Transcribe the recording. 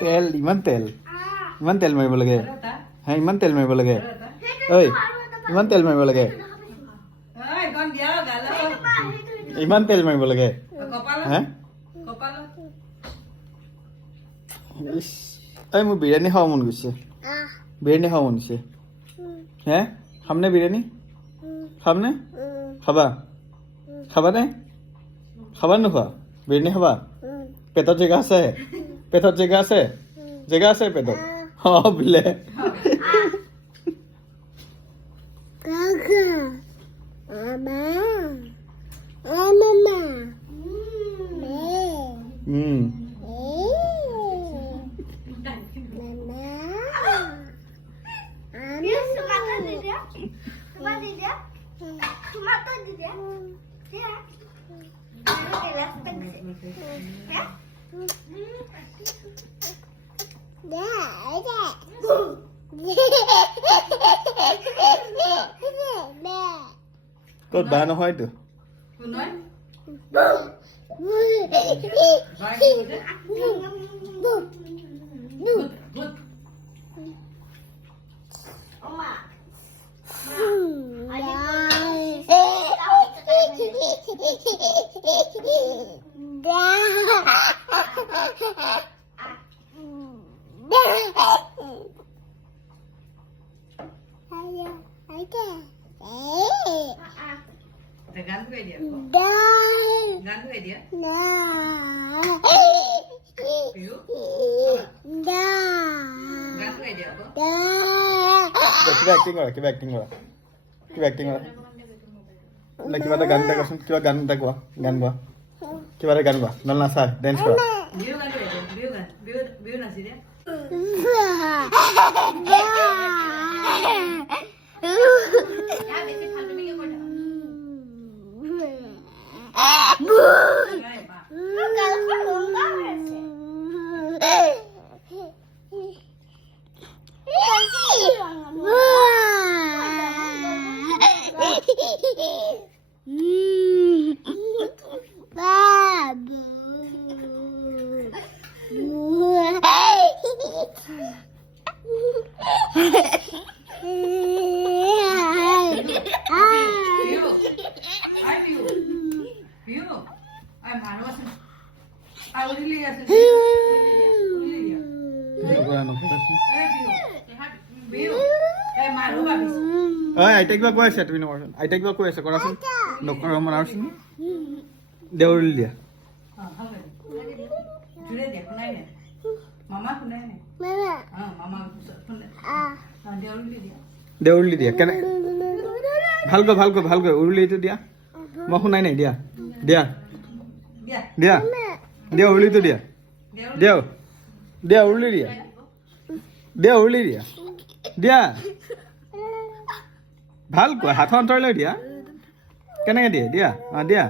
তেল ইমান তেল মাৰিব লাগে হে ইমান তেল মাৰিব লাগে ঐ ইমান তেল মাৰিব লাগে ইমান তেল মাৰিব লাগে হে ঐ মোৰ বিৰিয়ানী খাব মন গৈছে হে খামনে বিৰিয়ানী খামনে খাবানে নোখোৱা বিৰিয়ানী খাবা পেটত জেগা আছে পেটত বিলে ক'ত বেয়া নহয়তো কিবা এক্টিং কৰা কিবা এটা গান এটা কোৱাচোন কিবা গান গোৱা কিবা এটা গান গোৱা নহ'লে নাচা ডেন্স কৰা আইতা কিবা কৈ আছে তুমি নকৰাচোন আইতা কিবা কৈ আছে কৰাচোন নকৰা মাৰাচোন দেউৰি দিয়া দেউৰি দিয়া কেনে ভালকৈ উৰুলিটো দিয়া মই শুনাই নাই দিয়া উৰুলিটো দিয়া উৰুলি দিয়া ভালকৈ হাতখন তৰলৈ দিয়া কেনেকৈ দিয়ে দিয়া